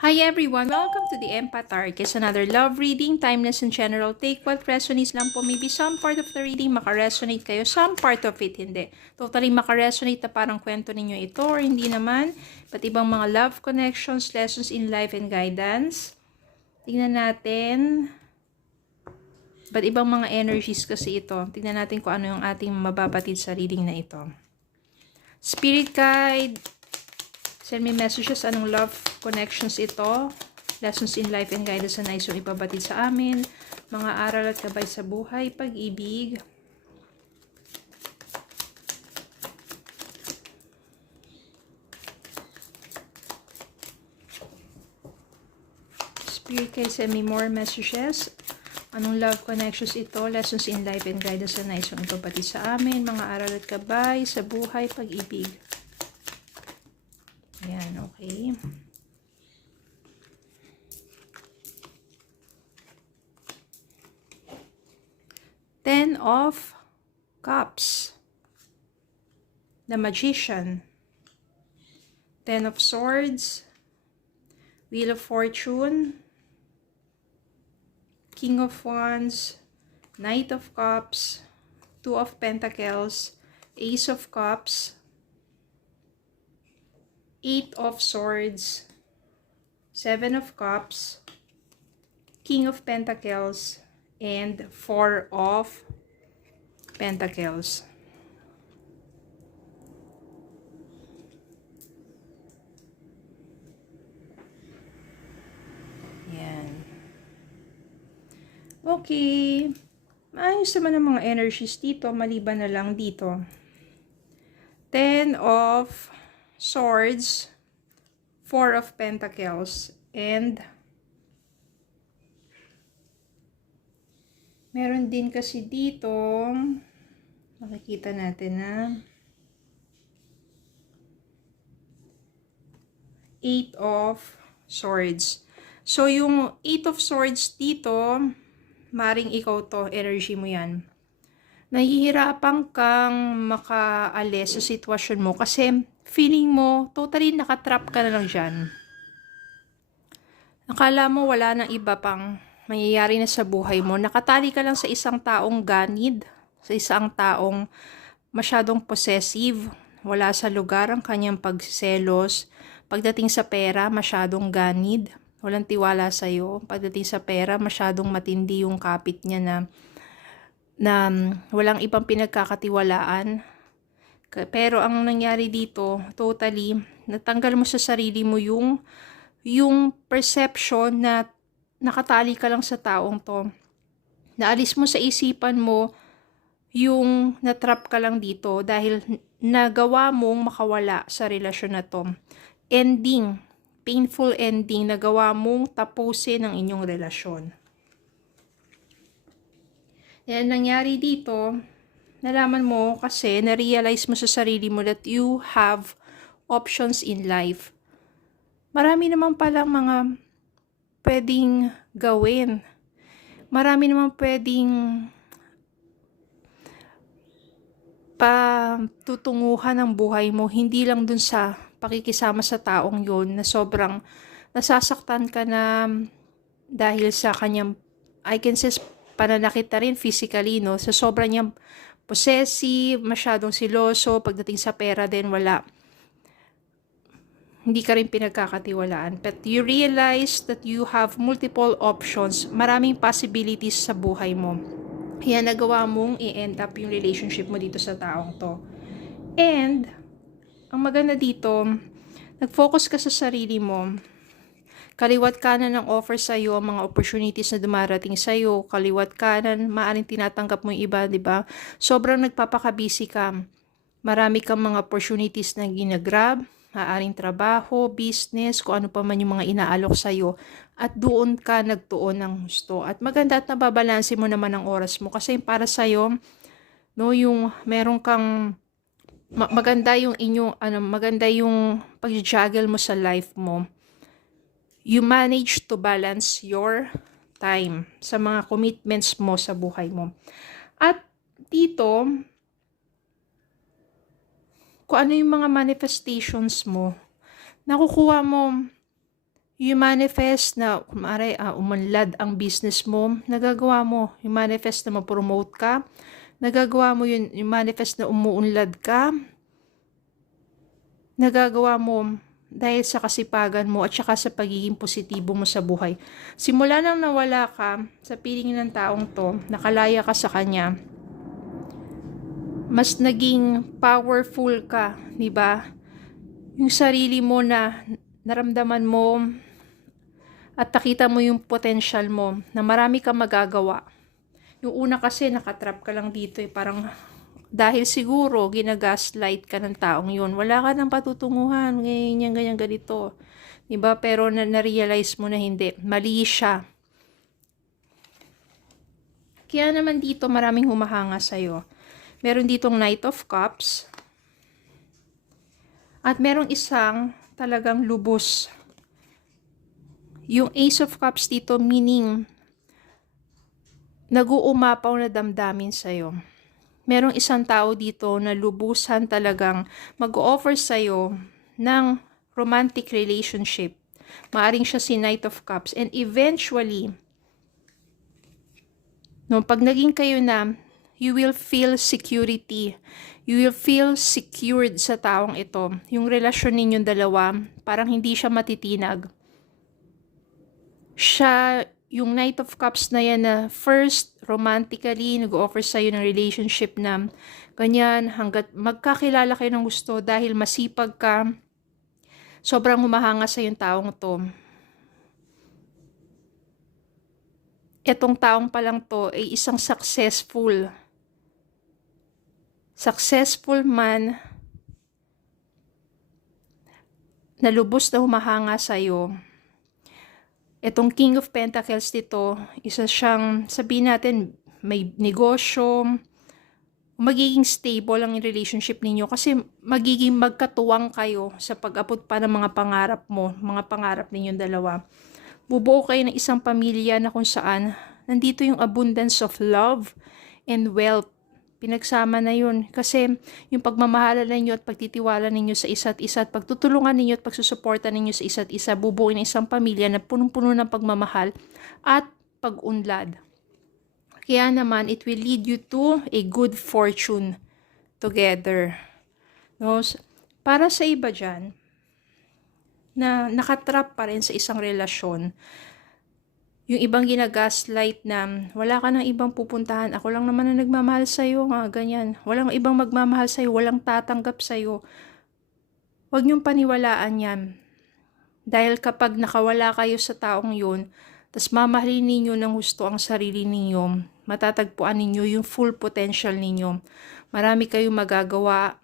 Hi everyone! Welcome to the Empath Arcus, another love reading, timeless and general. Take what resonates lang po. Maybe some part of the reading makaresonate kayo, some part of it hindi. Totally makaresonate na parang kwento ninyo ito or hindi naman. But ibang mga love connections, lessons in life and guidance. Tingnan natin. But ibang mga energies kasi ito. Tingnan natin kung ano yung ating mababatid sa reading na ito. Spirit guide. Send me messages, anong love connections ito, lessons in life and guidance na nais yung ipabatid sa amin, mga aral at gabay sa buhay, pag-ibig. Spirit guide, send me more messages, anong love connections ito, lessons in life and guidance na nais yung ipabatid sa amin, mga aral at gabay sa buhay, pag-ibig. Ayan, okay. Ten of Cups. The Magician. Ten of Swords. Wheel of Fortune. King of Wands. Knight of Cups. Two of Pentacles. Ace of Cups. Eight of Swords, Seven of Cups, King of Pentacles, and Four of Pentacles. Yan. Okay. Maayos naman ang mga energies dito, maliban na lang dito. Ten of Swords, Four of Pentacles, and meron din kasi dito, makikita natin na Eight of Swords. So, yung Eight of Swords dito, maring ikaw to, energy mo yan. Nahihirapan kang makaalis sa sitwasyon mo kasi feeling mo, totally nakatrap ka na lang dyan. Nakala mo wala nang iba pang mangyayari na sa buhay mo. Nakatali ka lang sa isang taong ganid, sa isang taong masyadong possessive, wala sa lugar ang kanyang pagselos. Pagdating sa pera, masyadong ganid, walang tiwala sa'yo. Pagdating sa pera, masyadong matindi yung kapit niya na walang ibang pinagkakatiwalaan. Pero ang nangyari dito, totally, natanggal mo sa sarili mo yung perception na nakatali ka lang sa taong to. Naalis mo sa isipan mo yung natrap ka lang dito dahil nagawa mong makawala sa relasyon na to. Ending, painful ending, nagawa mong tapusin ang inyong relasyon. Yan nangyari dito, nalaman mo kasi, na-realize mo sa sarili mo that you have options in life. Marami naman palang mga pwedeng gawin. Marami naman pwedeng patutunguhan ng buhay mo, hindi lang dun sa pakikisama sa taong yon na sobrang nasasaktan ka na dahil sa kanyang, I can say, pananakit na rin physically, no? Sa sobrang niyang possessive, masyadong siloso, pagdating sa pera din wala. Hindi ka rin pinagkakatiwalaan. But you realize that you have multiple options, maraming possibilities sa buhay mo. Kaya nagawa mong i-end up yung relationship mo dito sa taong to. And, ang maganda dito, nag-focus ka sa sarili mo. Kaliwat kanan ang offer sa'yo, ang mga opportunities na dumarating sa'yo, kaliwat kanan, maaaring tinatanggap mo yung iba, di ba? Sobrang nagpapakabisi ka. Marami kang mga opportunities na ginagrab, maaaring trabaho, business, kung ano pa man yung mga inaalok sa'yo. At doon ka nagtuon ng gusto. At maganda at nababalansin mo naman ang oras mo. Kasi para sa'yo, no, yung meron kang, maganda yung inyong, maganda yung pag-juggle mo sa life mo. You manage to balance your time sa mga commitments mo sa buhay mo. At dito, kung ano yung mga manifestations mo, nakukuha mo You manifest na kumare umunlad ang business mo, nagagawa mo. You manifest na ma-promote ka, nagagawa mo yun. You manifest na umuunlad ka, nagagawa mo dahil sa kasipagan mo at saka sa pagiging positibo mo sa buhay. Simula nang nawala ka sa piling ng taong to, nakalaya ka sa kanya, mas naging powerful ka, di ba? Yung sarili mo na naramdaman mo at nakita mo yung potential mo na marami kang magagawa. Yung una kasi nakatrap ka lang dito parang dahil siguro ginagaslight ka ng taong yun. Wala ka ng patutunguhan, ganyan, ganito. Diba? Pero na-realize mo na hindi. Mali siya. Kaya naman dito maraming humahanga sa'yo. Meron ditong Knight of Cups. At merong isang talagang lubos. Yung Ace of Cups dito meaning nag-uumapaw na damdamin sa'yo. Merong isang tao dito na lubusan talagang mag-offer sa'yo ng romantic relationship. Maaring siya si Knight of Cups. And eventually, no, pag naging kayo na, you will feel security. You will feel secured sa taong ito. Yung relasyon ninyong dalawa, parang hindi siya matitinag. Siya, yung Knight of Cups na yan na first, romantically, nag-offer sa'yo ng relationship na ganyan, hanggat magkakilala kayo ng gusto dahil masipag ka, sobrang humahanga sa yung taong to. Etong taong pa lang to ay isang successful man na lubos na humahanga sa'yo. Etong King of Pentacles dito, isa siyang, sabihin natin, may negosyo, magiging stable ang relationship ninyo kasi magiging magkatuwang kayo sa pag-abot pa ng mga pangarap mo, mga pangarap ninyong dalawa. Bubuo kayo ng isang pamilya na kung saan nandito yung abundance of love and wealth. Pinagsama na yun. Kasi yung pagmamahala ninyo at pagtitiwala ninyo sa isa't isa at pagtutulungan ninyo at pagsusuporta ninyo sa isa't isa, bubuin ng isang pamilya na punong-puno ng pagmamahal at pag-unlad. Kaya naman, it will lead you to a good fortune together. No? Para sa iba dyan, na nakatrap pa rin sa isang relasyon, yung ibang ginagaslight na wala ka ng ibang pupuntahan, ako lang naman ang nagmamahal sa'yo, ganyan. Walang ibang magmamahal sa'yo, walang tatanggap sa'yo. Huwag niyong paniwalaan yan. Dahil kapag nakawala kayo sa taong yun, tas mamahalin ninyo ng gusto ang sarili ninyo, matatagpuan ninyo yung full potential ninyo. Marami kayong magagawa.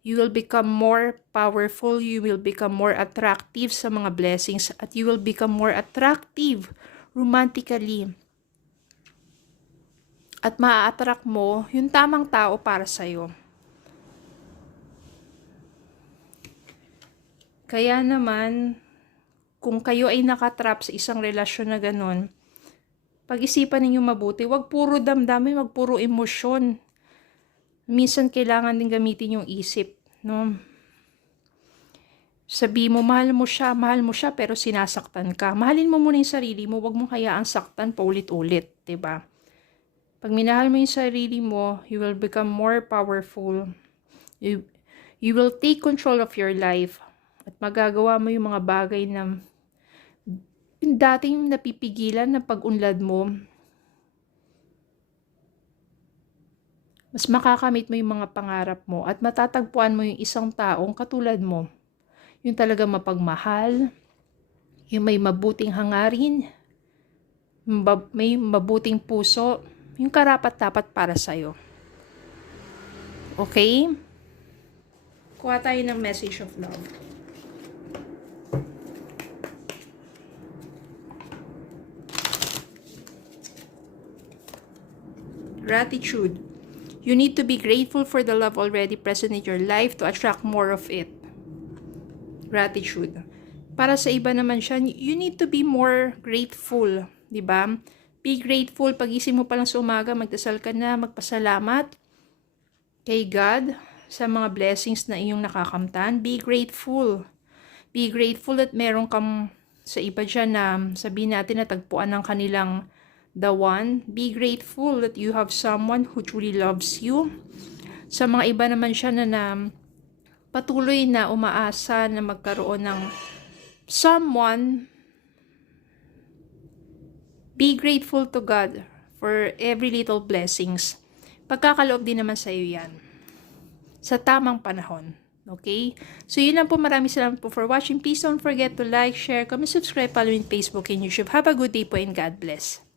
You will become more powerful, you will become more attractive sa mga blessings, at you will become more attractive romantically. At maa-attract mo yung tamang tao para sa'yo. Kaya naman, kung kayo ay nakatrap sa isang relasyon na ganun, pag-isipan ninyo mabuti, wag puro damdamin, wag puro emosyon. Minsan kailangan din gamitin yung isip, no? Sabi mo, mahal mo siya, pero sinasaktan ka. Mahalin mo muna yung sarili mo, wag mong hayaang saktan paulit-ulit, 'di ba? Pag minahal mo yung sarili mo, you will become more powerful. You will take control of your life. At magagawa mo yung mga bagay na yung dating napipigilan na pag-unlad mo. Mas makakamit mo yung mga pangarap mo at matatagpuan mo yung isang taong katulad mo. Yung talaga mapagmahal, yung may mabuting hangarin, may mabuting puso, yung karapat-dapat para sa'yo. Okay? Kuha tayo ng message of love. Gratitude. You need to be grateful for the love already present in your life to attract more of it. Gratitude. Para sa iba naman siya, you need to be more grateful, 'di ba? Be grateful. Pagising mo pa lang sa umaga, magdasal ka na, magpasalamat kay God sa mga blessings na iyong nakakamtan. Be grateful. Be grateful that meron kang Sa iba dyan na sabihin natin na tagpuan ng kanilang the one, be grateful that you have someone who truly loves you. Sa mga iba naman siya na patuloy na umaasa na magkaroon ng someone, be grateful to God for every little blessings. Pagkakaloob din naman sa iyo yan. Sa tamang panahon. Okay? So, yun lang po. Maraming salamat po for watching. Please don't forget to like, share, comment, subscribe, follow me on Facebook and YouTube. Have a good day po and God bless.